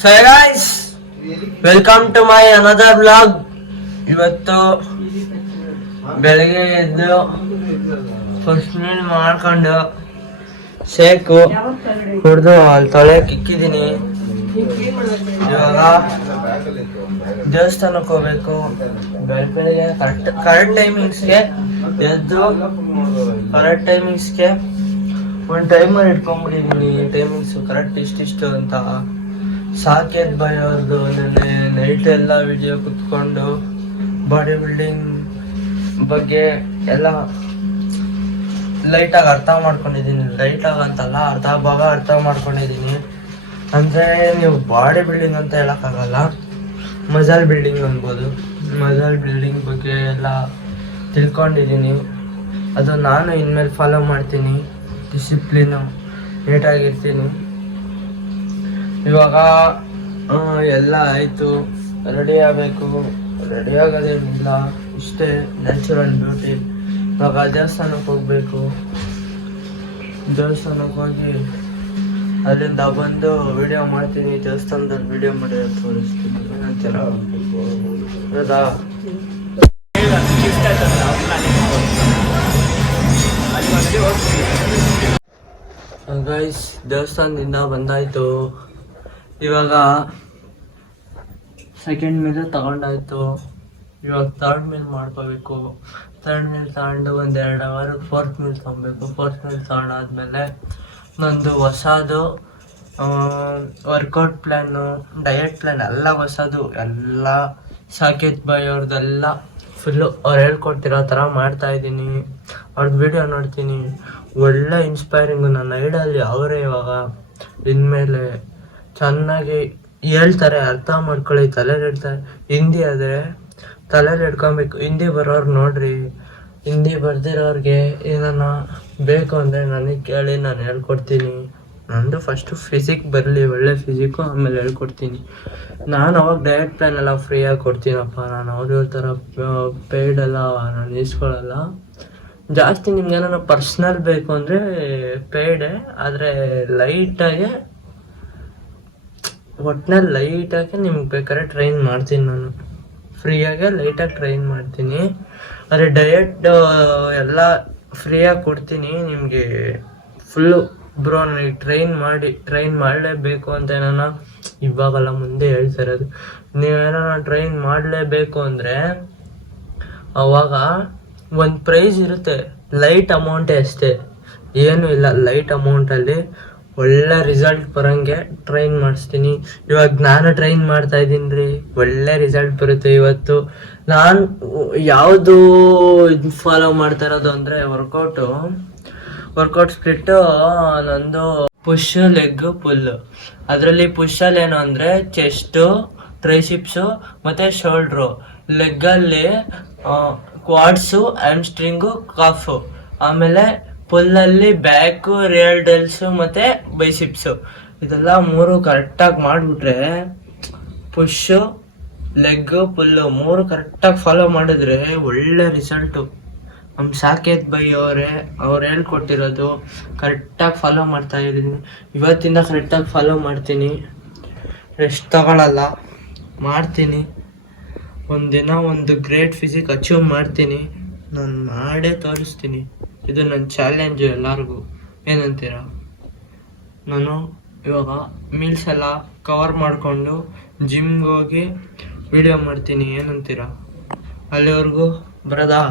So hey guys, welcome to my another vlog. ಇವತ್ತು ಬೆಳಗ್ಗೆ ಎದ್ದು ಫಸ್ಟ್ ಮೀಲ್ ಮಾಡ್ಕೊಂಡು ಶೇಕು ಕುಡ್ದು ಅಲ್ಲಿ ತೊಳೆಯಕ್ಕೆ ಇಕ್ಕಿದ್ದೀನಿ. ಇವಾಗ ದೇವಸ್ಥಾನಕ್ಕೆ ಹೋಗ್ಬೇಕು. ಬೆಳಗ್ಗೆ ಕರೆಕ್ಟ್ ಟೈಮಿಂಗ್ಸ್ಗೆ ಎದ್ದು ಕರೆಕ್ಟ್ ಟೈಮಿಂಗ್ಸ್ಗೆ ಒಂದು ಟೈಮರ್ ಇಟ್ಕೊಂಡ್ಬಿಟ್ಟಿದ್ದೀನಿ. ಟೈಮಿಂಗ್ಸು ಕರೆಕ್ಟ್ ಇಷ್ಟಿಷ್ಟು ಅಂತ. ಸಾಕೇತ್ ಬಾಯ್ ಅವ್ರದ್ದು ನೆನ್ನೆ ನೈಟ್ ಎಲ್ಲ ವಿಡಿಯೋ ಕುತ್ಕೊಂಡು ಬಾಡಿ ಬಿಲ್ಡಿಂಗ್ ಬಗ್ಗೆ ಎಲ್ಲ ಲೈಟಾಗಿ ಅರ್ಥ ಮಾಡ್ಕೊಂಡಿದ್ದೀನಿ. ಲೈಟಾಗಿ ಅಂತಲ್ಲ, ಅರ್ಧ ಭಾಗ ಅರ್ಥ ಮಾಡ್ಕೊಂಡಿದ್ದೀನಿ. ಅಂದರೆ ನೀವು ಬಾಡಿ ಬಿಲ್ಡಿಂಗ್ ಅಂತ ಹೇಳೋಕ್ಕಾಗಲ್ಲ, ಮಜಲ್ ಬಿಲ್ಡಿಂಗ್ ಅನ್ಬೋದು. ಮಜಲ್ ಬಿಲ್ಡಿಂಗ್ ಬಗ್ಗೆ ಎಲ್ಲ ತಿಳ್ಕೊಂಡಿದ್ದೀನಿ. ಅದು ನಾನು ಇನ್ಮೇಲೆ ಫಾಲೋ ಮಾಡ್ತೀನಿ. ಡಿಸಿಪ್ಲಿನು, ನೀಟಾಗಿರ್ತೀನಿ. ಇವಾಗ ಎಲ್ಲ ಆಯಿತು, ರೆಡಿ ಆಗಬೇಕು. ರೆಡಿ ಆಗೋದೇನಿಲ್ಲ, ಇಷ್ಟೇ ನ್ಯಾಚುರಲ್ ಬ್ಯೂಟಿ. ಇವಾಗ ದೇವಸ್ಥಾನಕ್ಕೆ ಹೋಗಬೇಕು. ದೇವಸ್ಥಾನಕ್ಕೆ ಹೋಗಿ ಅಲ್ಲಿಂದ ಬಂದು ವಿಡಿಯೋ ಮಾಡ್ತೀನಿ. ದೇವಸ್ಥಾನದಲ್ಲಿ ವಿಡಿಯೋ ಮಾಡಿ ತೋರಿಸ್ತೀನಿ. ಏನಂತೀರ? ಹೌದಾ? ಗೈಸ್, ದೇವಸ್ಥಾನದಿಂದ ಬಂದಾಯಿತು. ಇವಾಗ ಸೆಕೆಂಡ್ ಮೀಲ್ ತಗೊಂಡಾಯ್ತು. ಇವಾಗ ಥರ್ಡ್ ಮೀಲ್ ಮಾಡ್ಕೋಬೇಕು. ಥರ್ಡ್ ಮೀಲ್ ತಗೊಂಡು ಒಂದು 2 ಅವರ್ ಫೋರ್ತ್ ಮೀಲ್ ತೊಗೊಬೇಕು. ಫೋರ್ತ್ ಮೀಲ್ ತಗೊಂಡಾದ್ಮೇಲೆ ನಂದು ಹೊಸದು ವರ್ಕೌಟ್ ಪ್ಲ್ಯಾನು, ಡಯಟ್ ಪ್ಲ್ಯಾನ್ ಎಲ್ಲ ಹೊಸದು. ಎಲ್ಲ ಸಾಕೇತ್ ಬಾಯ್ ಅವ್ರದ್ದೆಲ್ಲ ಫುಲ್ಲು ಅವ್ರು ಹೇಳ್ಕೊಡ್ತಿರೋ ಥರ ಮಾಡ್ತಾಯಿದ್ದೀನಿ. ಅವ್ರದ್ದು ವಿಡಿಯೋ ನೋಡ್ತೀನಿ. ಒಳ್ಳೆ ಇನ್ಸ್ಪೈರಿಂಗು. ನನ್ನ ಐಡಲ್ಲಿ ಅವರೇ. ಇವಾಗ ಇನ್ಮೇಲೆ ಚೆನ್ನಾಗಿ ಹೇಳ್ತಾರೆ, ಅರ್ಥ ಮಾಡ್ಕೊಳ್ಳಿ, ತಲೆಯಲ್ಲಿ ಇಡ್ತಾರೆ. ಹಿಂದಿ ಆದರೆ ತಲೆಯಲ್ಲಿ ಇಟ್ಕೊಬೇಕು. ಹಿಂದಿ ಬರೋರು ನೋಡ್ರಿ. ಹಿಂದಿ ಬರ್ದಿರೋರಿಗೆ ಏನಾನ ಬೇಕು ಅಂದರೆ ನನಗೆ ಕೇಳಿ, ನಾನು ಹೇಳ್ಕೊಡ್ತೀನಿ. ನಂದು ಫಸ್ಟು ಫಿಸಿಕ್ ಬರಲಿ, ಒಳ್ಳೆ ಫಿಸಿಕ್ಕು, ಆಮೇಲೆ ಹೇಳ್ಕೊಡ್ತೀನಿ. ನಾನು ಅವಾಗ ಡಯಟ್ ಪ್ಲ್ಯಾನ್ ಎಲ್ಲ ಫ್ರೀಯಾಗಿ ಕೊಡ್ತೀನಪ್ಪ. ನಾನು ಅವ್ರ ಥರ ಪೇಯ್ಡೆಲ್ಲ ನಾನು ಇಸ್ಕೊಳ್ಳಲ್ಲ. ಜಾಸ್ತಿ ನಿಮ್ಗೆ ಏನಾರ ಪರ್ಸ್ನಲ್ ಬೇಕು ಅಂದರೆ ಪೇಯ್ಡೆ, ಆದರೆ ಲೈಟಾಗೆ, ಒಟ್ಟಿನಲ್ಲಿ ಲೈಟಾಗಿ ನಿಮ್ಗೆ ಬೇಕಾದ್ರೆ ಟ್ರೈನ್ ಮಾಡ್ತೀನಿ. ನಾನು ಫ್ರೀಯಾಗೆ ಲೈಟಾಗಿ ಟ್ರೈನ್ ಮಾಡ್ತೀನಿ. ಆದರೆ ಡಯಟ್ ಎಲ್ಲ ಫ್ರೀಯಾಗಿ ಕೊಡ್ತೀನಿ ನಿಮಗೆ. ಫುಲ್ಲು ಬ್ರೋ ನನಗೆ ಟ್ರೈನ್ ಮಾಡಲೇಬೇಕು ಅಂತ ಏನಾನ ಇವಾಗಲ್ಲ, ಮುಂದೆ ಹೇಳ್ತಾ ಇರೋದು. ನೀವೇನಾರ ಟ್ರೈನ್ ಮಾಡಲೇಬೇಕು ಅಂದರೆ ಅವಾಗ ಒಂದು ಪ್ರೈಸ್ ಇರುತ್ತೆ. ಲೈಟ್ ಅಮೌಂಟೇ ಅಷ್ಟೇ, ಏನೂ ಇಲ್ಲ. ಲೈಟ್ ಅಮೌಂಟಲ್ಲಿ ಒಳ್ಳೆ ರಿಸಲ್ಟ್ ಬರೋಂಗೆ ಟ್ರೈನ್ ಮಾಡಿಸ್ತೀನಿ. ಇವಾಗ ನಾನು ಟ್ರೈನ್ ಮಾಡ್ತಾಯಿದ್ದೀನಿ ರೀ, ಒಳ್ಳೆ ರಿಸಲ್ಟ್ ಬರುತ್ತೆ. ಇವತ್ತು ನಾನು ಯಾವುದು ಇದು ಫಾಲೋ ಮಾಡ್ತಾ ಇರೋದು ಅಂದರೆ ವರ್ಕೌಟ್ ಸ್ಪ್ಲಿಟ್ಟು ನಂದು ಪುಷ್, ಲೆಗ್, ಪುಲ್ಲು. ಅದರಲ್ಲಿ ಪುಷಲ್ಲಿ ಏನು ಅಂದರೆ ಚೆಸ್ಟು, ಟ್ರೈಸಿಪ್ಸು ಮತ್ತು ಶೋಲ್ಡ್ರು. ಲೆಗ್ಗಲ್ಲಿ ಕ್ವಾಡ್ಸು, ಹ್ಯಾಮ್ಸ್ಟ್ರಿಂಗು, ಕಾಫು. ಆಮೇಲೆ ಪುಲ್ಲಲ್ಲಿ ಬ್ಯಾಕು, ರಿಯಲ್ ಡೆಲ್ಸು ಮತ್ತು ಬೈಸಿಪ್ಸು. ಇದೆಲ್ಲ 3 ಕರೆಕ್ಟಾಗಿ ಮಾಡಿಬಿಟ್ರೆ, ಪುಷ್ಷು, ಲೆಗ್ಗು, ಪುಲ್ಲು 3 ಕರೆಕ್ಟಾಗಿ ಫಾಲೋ ಮಾಡಿದ್ರೆ ಒಳ್ಳೆ ರಿಸಲ್ಟು. ನಮ್ಮ ಸಾಕೇತ್ ಬೈ ಅವ್ರು ಹೇಳ್ಕೊಟ್ಟಿರೋದು ಕರೆಕ್ಟಾಗಿ ಫಾಲೋ ಮಾಡ್ತಾ ಇದ್ದೀನಿ. ಇವತ್ತಿಂದ ಕರೆಕ್ಟಾಗಿ ಫಾಲೋ ಮಾಡ್ತೀನಿ. ರೆಸ್ಟ್ ತಗೊಳ್ಳಲ್ಲ, ಮಾಡ್ತೀನಿ. ಒಂದಿನ ಒಂದು ಗ್ರೇಟ್ ಫಿಸಿಕ್ ಅಚೀವ್ ಮಾಡ್ತೀನಿ. ನಾನು ಮಾಡೇ ತೋರಿಸ್ತೀನಿ. ಇದು ನನ್ನ ಚಾಲೆಂಜು ಎಲ್ಲರಿಗೂ. ಏನಂತೀರ? ನಾನು ಇವಾಗ ಮೀಲ್ಸ್ ಎಲ್ಲ ಕವರ್ ಮಾಡಿಕೊಂಡು ಜಿಮ್ಗೆ ಹೋಗಿ ವಿಡಿಯೋ ಮಾಡ್ತೀನಿ. ಏನಂತೀರ? ಅಲ್ಲಿವರೆಗೂ ಬರೋದಾ?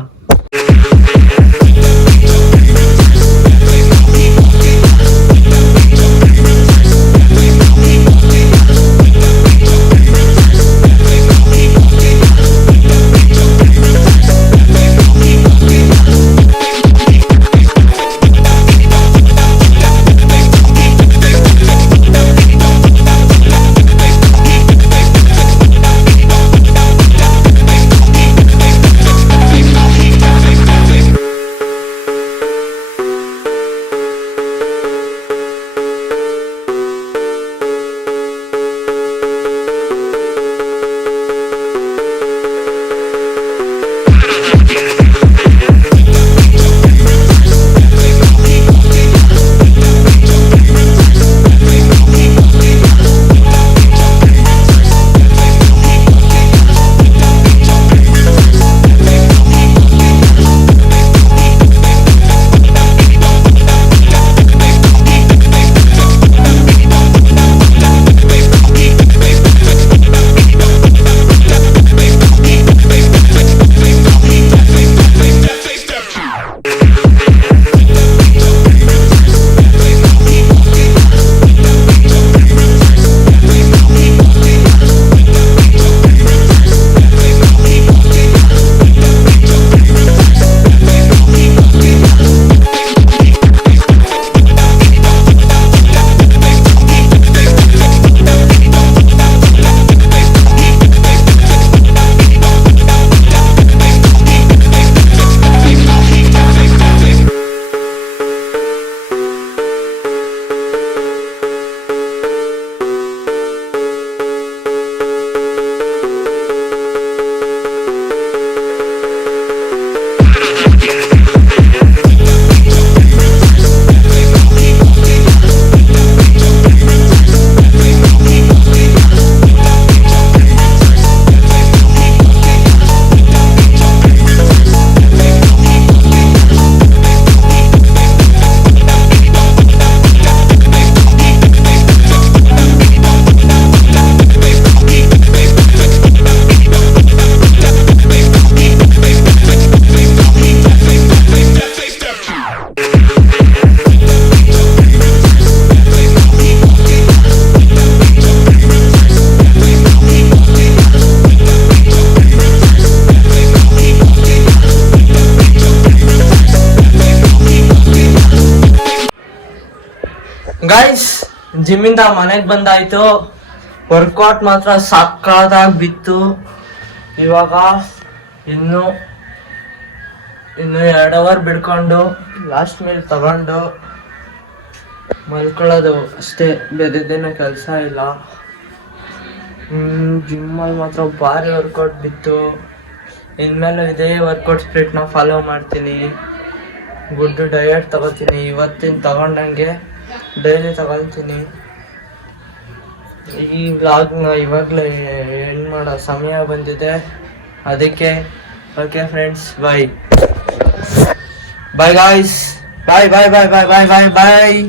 ಗೈಸ್ ಜಿಮ್ಮಿಂದ ಮನೆಗೆ ಬಂದಾಯ್ತು. ವರ್ಕೌಟ್ ಮಾತ್ರ ಸಕ್ಕತ್ತಾಗಿ ಬಿತ್ತು. ಇವಾಗ ಇನ್ನು 2 ಅವರ್ ಬಿಡ್ಕೊಂಡು ಲಾಸ್ಟ್ ಮೀಲ್ ತಗೊಂಡು ಮಲ್ಕೊಳ್ಳೋದು ಅಷ್ಟೇ, ಬೇರೆದೇನೋ ಕೆಲಸ ಇಲ್ಲ. ಜಿಮ್ಮಲ್ಲಿ ಮಾತ್ರ ಭಾರಿ ವರ್ಕೌಟ್ ಬಿತ್ತು. ಇನ್ಮೇಲೆ ಇದೇ ವರ್ಕೌಟ್ ಸ್ಪ್ಲಿಟ್ನ ಫಾಲೋ ಮಾಡ್ತೀನಿ. ಗುಡ್ ಡಯಟ್ ತಗೋತೀನಿ. ಇವತ್ತಿನ ತಗೊಂಡಂಗೆ ಡೈಲಿ ತಗೊಳ್ತೀನಿ. ಈ ವ್ಲಾಗ್ನ ಇವಾಗಲೇ ಎಂಡ್ ಮಾಡೋ ಸಮಯ ಬಂದಿದೆ, ಅದಕ್ಕೆ ಓಕೆ ಫ್ರೆಂಡ್ಸ್, ಬಾಯ್ ಬಾಯ್ ಗಾಯ್ಸ್, ಬಾಯ್ ಬಾಯ್ ಬಾಯ್ ಬಾಯ್ ಬಾಯ್ ಬಾಯ್ ಬಾಯ್.